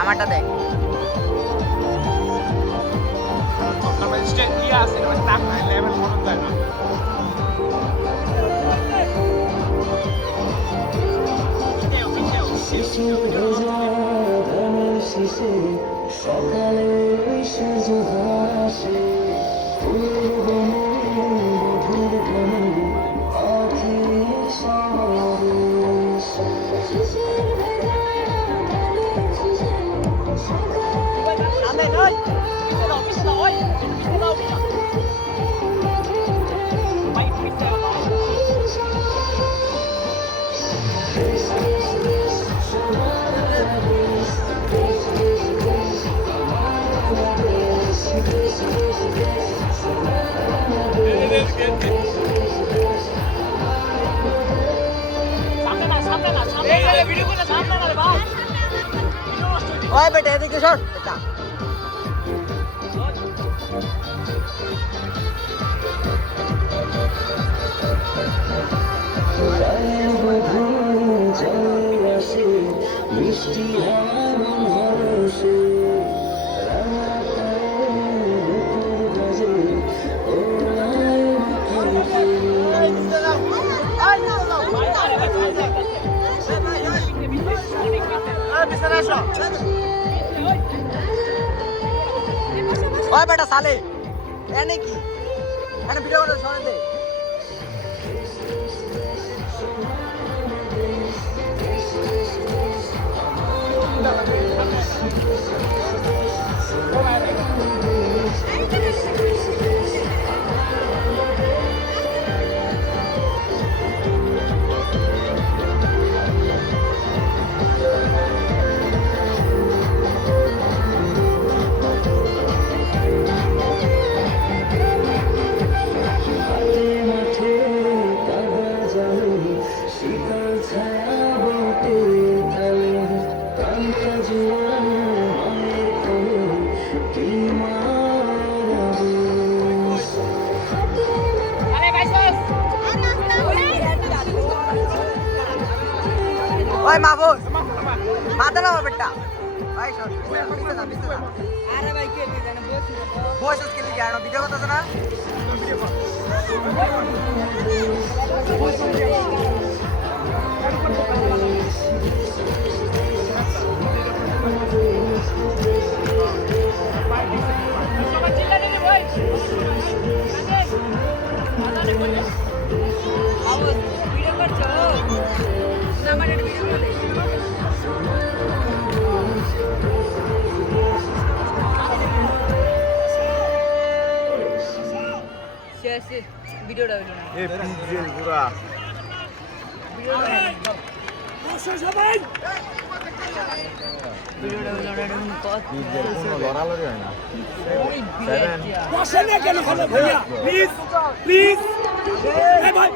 আমারটা দেখ সকালে সূর্য হাসে মধুর গানে পাখি সমাবেশ ওই বেটা এদিকে সর বেটা মিষ্টি হরসে ওই বেটা সালে এনে কি এনে ভিডিও করে সরে দে ওই মাহফুজ মাথা নামা বেটা ভাই সর পিছনে যা আরে ভাই কে জানে বস কে লিখে আর ভিডিও করতেছ না ভিডিও করছো না মানে ভিডিও করে শেষ ভিডিওটা হইলো না এই পিজেল পুরা সবাই ভিডিওটা হইলো না এটা কত পিজেল কোনো লড়ালড়ি হয় না বসে না কেন ভাইয়া প্লিজ প্লিজ এই ভাই